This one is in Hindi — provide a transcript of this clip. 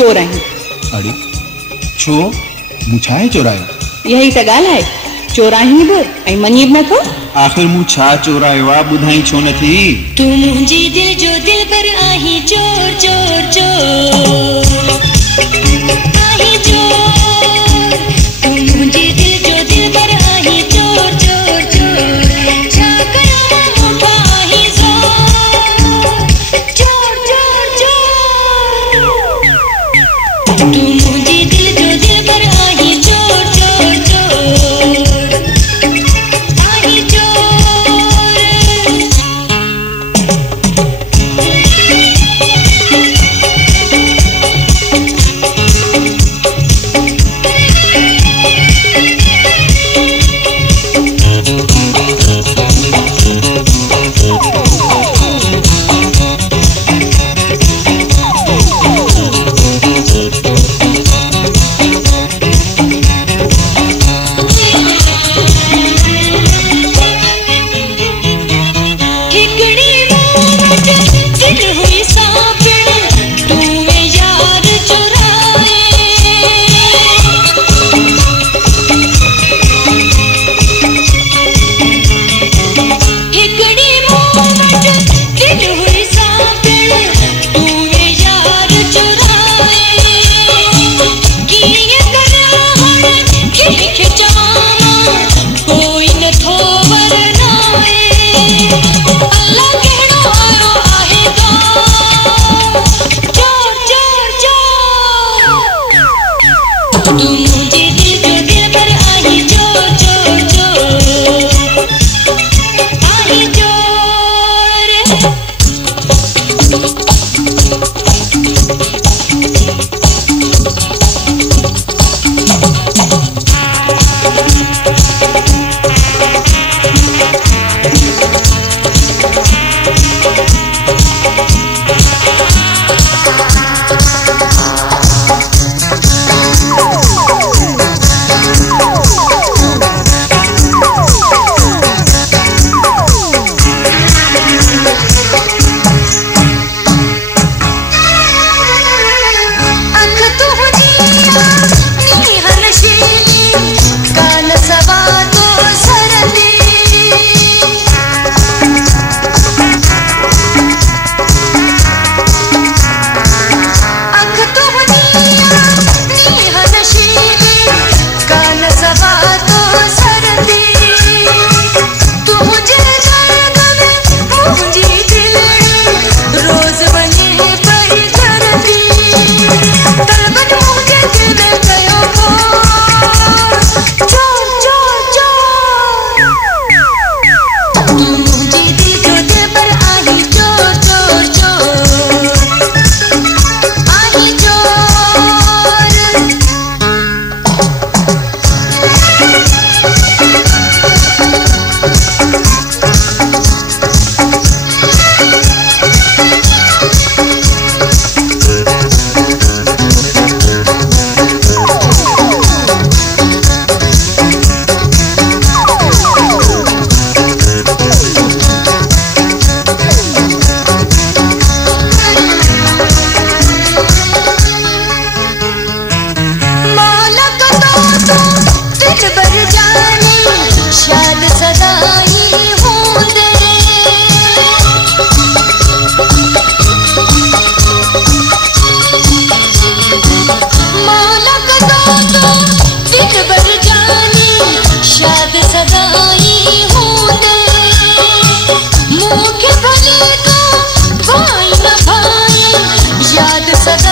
चोर आहीं। अरे छो मुछाए चोरायो? यही त ॻाल्हि आहे, चोराहीं बि ऐं मञी बि नथो। आखिर मूं छा चोरायो आहे ॿुधाई छो नथी? तू मुंहिंजी दिल जो दिलबर आहीं, चोर चोर चोर आहीं चोर। तू मुंहिंजी दिल जो दिलबर आहीं, चोर चोर चोर। छा कयां मूंखां आहीं ज़ोर, चोर चोर चोर। तू मुंहिंजी दिल जो दिलबर आहीं, चोर चोर चोर आहीं चोर। याद सदा